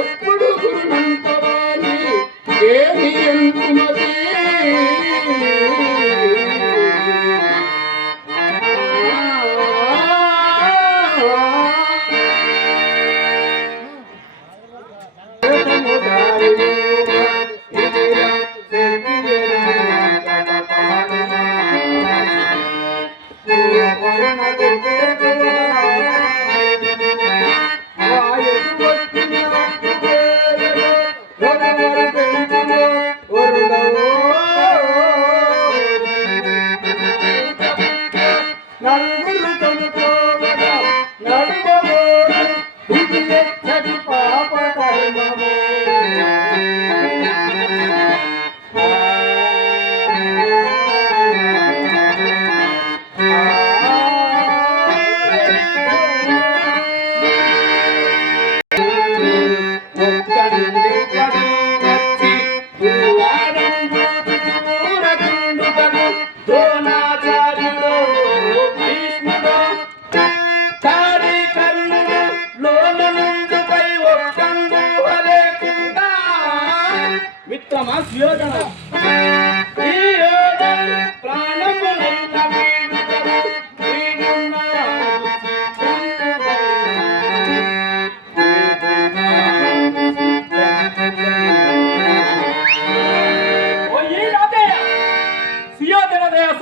ఎప్పుడు గురునంతవాణి ఏమి ఎంతుమది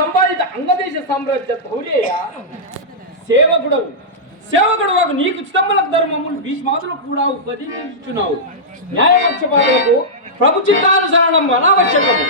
సంపాదిత అంగదేశ సామ్రాజ్య ధౌర్యేయ సేవకుడవు సేవకుడు నీకు చిదంబలకు ధర్మములు భీష్మాదులకు కూడా ఉపదేశించున్నావు. న్యాయపక్షపాతులకు ప్రభు చిత్తానుసరణం అనావశ్యకము.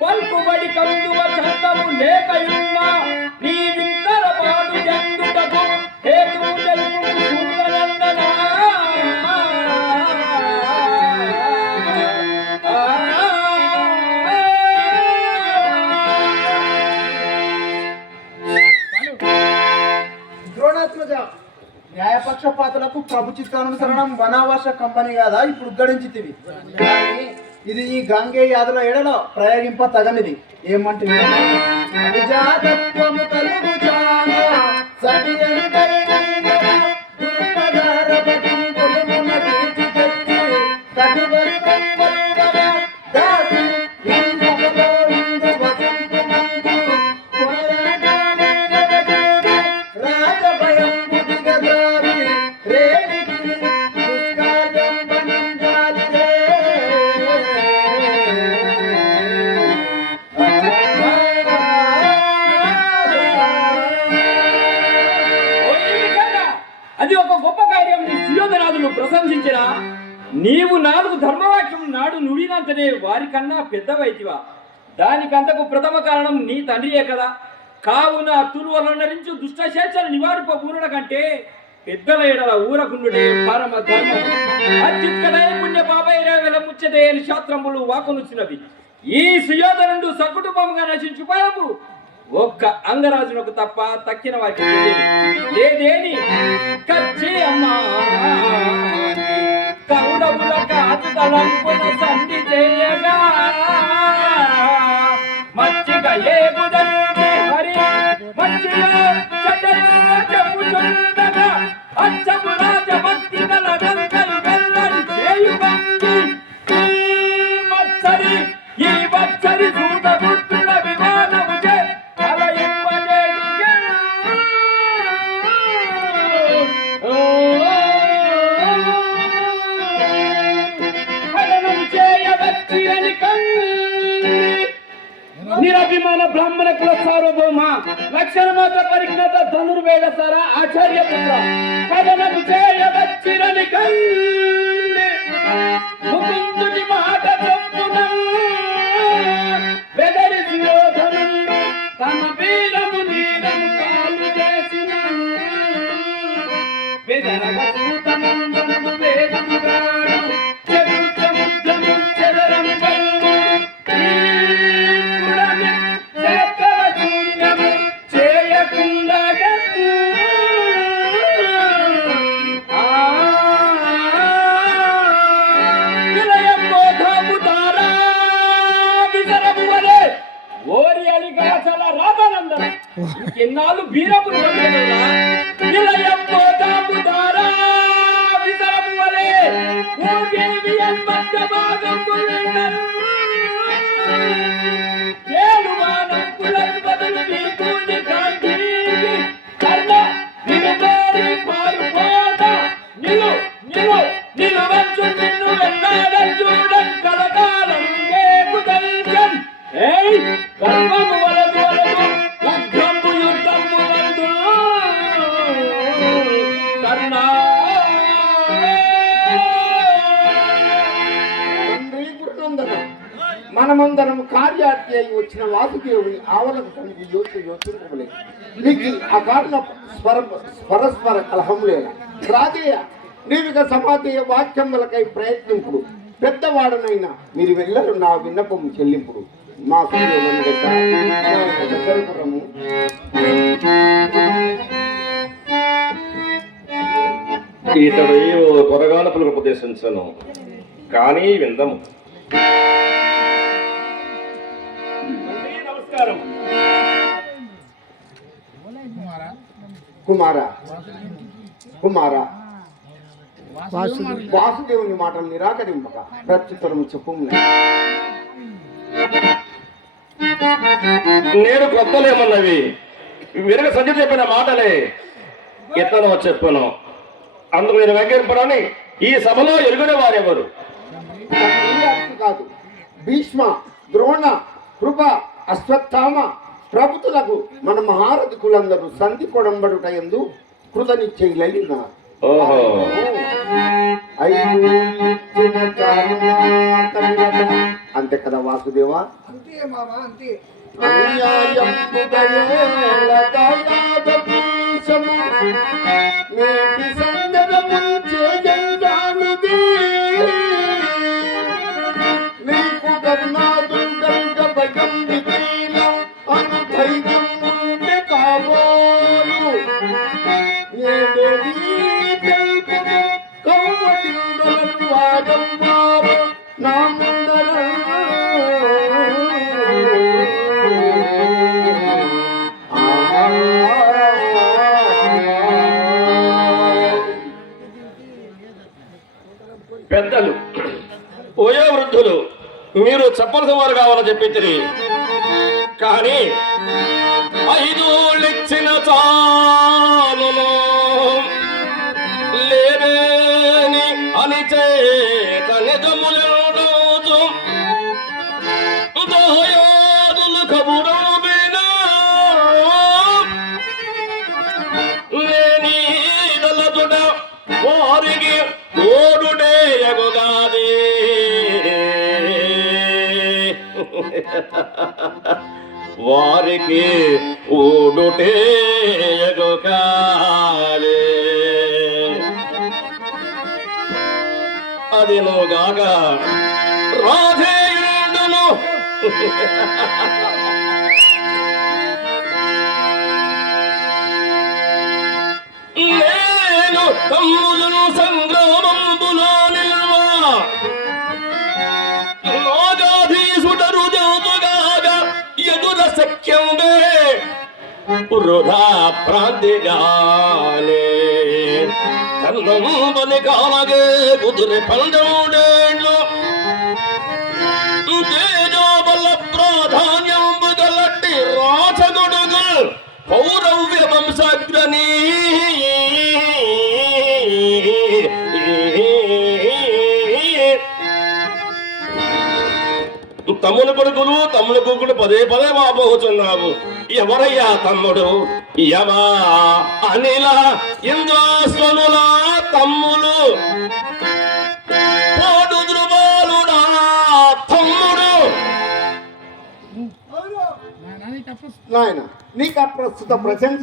పలుకుబడి కందువ చందము లేకయున్నా నీ వింతర పాడు జందుటకు హేతు తెలుపు సూర్యనందన ద్రోణాత్మజ, న్యాయపక్షపాతులకు ప్రభు చిత్తానుసరణం వనావాస కంపెనీ కాదా ఇప్పుడు ఉద్ధరించితివి. ఇది ఈ గంగే యాదుల ఎడల ప్రయోగింప తగనిది. ఏమంటే అది ఒక గొప్ప కార్యం. నీ సుయోధనాదులు ప్రశంసించిన నీవు 4 ధర్మవాక్యం నాడు నుడినంతనే వారికన్నా పెద్దవైతివా. దానికంతకు ప్రథమ కారణం నీ తండ్రియే కదా. కావున తుర్వలనరించు దుష్టశేషాలు నివారిపూనుల కంటే పెద్దల ఎడల ఊరకుండుడే పరమ ధర్మం. అత్యుత్కటైన పుణ్య పాపైరేవల ముచ్చటే అని శాస్త్రములు వాకునుచినవి. ఈ సుయోధనుడు సకుటుంబంగా నశించుకోయము ఒక్క అంగరాజునకు తప్ప తక్కిన వారికి లేదేని కచ్చి అమ్మా కౌరవుల కాచుదలంపున సంధి చేయగా మచ్చిక ఏగుదండి హరి మచ్చిలో చెప్పుచుండగా అచ్చము రాజభక్తి గల గంగలు వెల్లడి చేయుబంగి మచ్చరి ఈ మచ్చరి చూడబుట్టున విమానము నిరభిమాన బ్రాహ్మణ కుల సార్వభౌమ లక్షణ మాత్ర పరిజ్ఞత ధనుర్వేద సర ఆచార్య పుత్ర కథన విజయ వచ్చిరని ముకుందుని మాట చొప్పున బెదరి సుయోధనుడు తన వీరము నీరము కాలు చేసిన బెదరగ సూతనందనము వేదముగాడు చతుర్సముద్రము చెదరము చేయకుండా ఎన్నాళ్ళు బీరపు నిలయం పోతాము దారా విసరము వలె ఊగేవి అన్మధ్య భాగంబులున్నరు. వేలుమానం కులం బదులు వీకూని కాంతి కర్ణ నిలువేరి పారుపోత నిలు నిలు నిలువంచు నిన్ను వెన్నాడ చూడం కలకాలం వేపు దల్చన్. ఏయ్ గర్వము వలదు వలదు ఉగ్రంబు యుద్ధంబు నందు కర్ణ. తండ్రి గురునందన మనమందరం కార్యార్థి అయి వచ్చిన వాసుదేవుని ఆవలకు తనకి యోచించలేదు. మీకు ఆ కారణ పరస్పర కలహం లేదా రాజయ్య నీవిక సమాధేయ వాక్యములకై ప్రయత్నింపుడు పెద్దవాడనైనా మీరు వెళ్ళరు నా విన్నపం చెల్లింపుడు. మా దగ్గరపురము ఇతడు త్వరగానపులకు ఉపదేశించను కానీ విందము. నమస్కారం. కుమార కుమార వాసుదేవుని మాటలు నిరాకరింపక ప్రత్యుత్తరం చెప్పు. నేను కొత్తలేమన్నవి విరగ సంజ చెప్పిన మాటలే ఇతను చెప్పను. అందుకు నేను వెంకటపురాన్ని ఈ సభలో ఎరుగని వారెవరు? కాదు భీష్మ ద్రోణ కృప అశ్వత్థామ ప్రభుతులకు మన మహారథికులందరూ సంధి కొడంబడుట ఎందు కృతనిశ్చయులైనారు. ఓహో అంతే కదా వాసుదేవా? అంతే మామా అంతే. నీకు కరుణాదుర్గ భయం వికీలం అనుధైర్యం నుండి కాబోలు కౌమటిందరలు వాదమ్మారు నా ముందర పెద్దలు ఓయో వృద్ధులు మీరు చెప్పలసిన వారు కావాలని చెప్పింది. కానీ 5 ఇచ్చిన చాలును లేని అని చేత నిజములు దోయాదులు కబురు లేని దళదుడ వారికి ఓడుడే ఎగుగాది. వారికి ఓడుటే ఎగుగాలి. అదిలోగాక రాధేయుడును నేను తమ్ములను సంగ్రామంబులో నిల్వా లోగాధీసుటరు జోతుగాగా ఎదుర సఖ్యంబే వృధా ప్రాంతిగాలే కన్నం బలి కాలగే కుదురు పండముడేళ్ళు తేజోబల ప్రాధాన్యంబు గలట్టి రాచగుడుగు పౌరవ్య వంశాగ్రనీ తమ్ముని కొడుకులు తమ్ముని కొడుకులు పదే పదే వాపోతున్నావు. ఎవరయ్యా తమ్ముడు? యమా అనిల ఇంద్రాశ్వనుల తమ్ములు పోడు ధ్రువాలుడా తమ్ముడు. నాయన నీకు ప్రస్తుత ప్రశంస